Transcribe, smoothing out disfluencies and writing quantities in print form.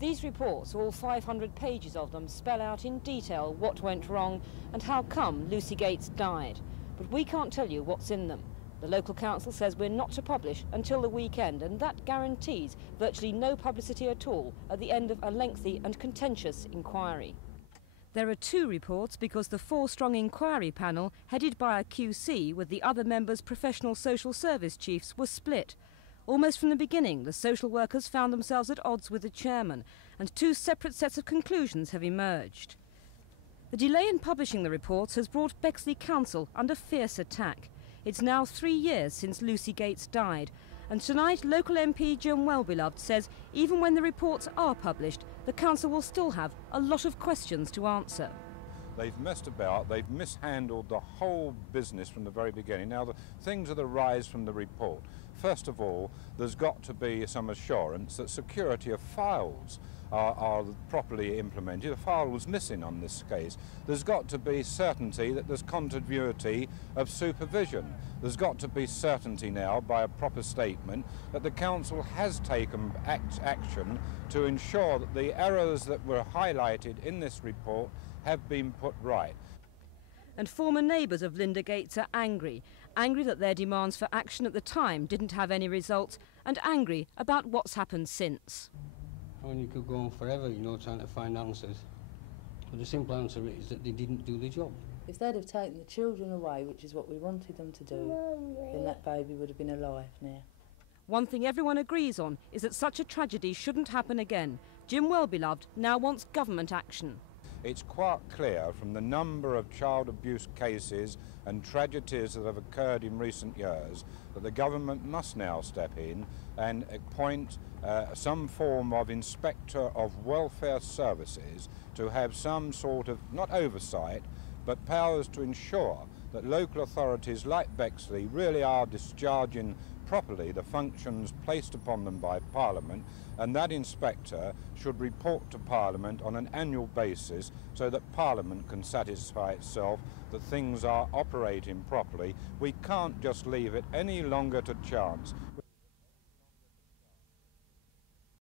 These reports, all 500 pages of them, spell out in detail what went wrong and how come Lucy Gates died. But we can't tell you what's in them. The local council says we're not to publish until the weekend, and that guarantees virtually no publicity at all at the end of a lengthy and contentious inquiry. There are two reports because the four-strong inquiry panel, headed by a QC with the other members' professional social service chiefs, was split. Almost from the beginning, the social workers found themselves at odds with the chairman, and two separate sets of conclusions have emerged. The delay in publishing the reports has brought Bexley Council under fierce attack. It's now 3 years since Lucy Gates died, and tonight local MP Jim Wellbeloved says even when the reports are published, the council will still have a lot of questions to answer. They've messed about, they've mishandled the whole business from the very beginning. Now, the things that arise from the report. First of all, there's got to be some assurance that security of files are properly implemented. A file was missing on this case. There's got to be certainty that there's continuity of supervision. There's got to be certainty now by a proper statement that the council has taken action to ensure that the errors that were highlighted in this report have been put right. And former neighbours of Linda Gates are angry that their demands for action at the time didn't have any results, and angry about what's happened since. I mean, you could go on forever, you know, trying to find answers. But the simple answer is that they didn't do the job. If they'd have taken the children away, which is what we wanted them to do, then that baby would have been alive now. One thing everyone agrees on is that such a tragedy shouldn't happen again. Jim Wellbeloved now wants government action. It's quite clear from the number of child abuse cases and tragedies that have occurred in recent years that the government must now step in and appoint some form of inspector of welfare services to have some sort of, not oversight, but powers to ensure that local authorities like Bexley really are discharging properly the functions placed upon them by Parliament, and that inspector should report to Parliament on an annual basis so that Parliament can satisfy itself that things are operating properly. We can't just leave it any longer to chance.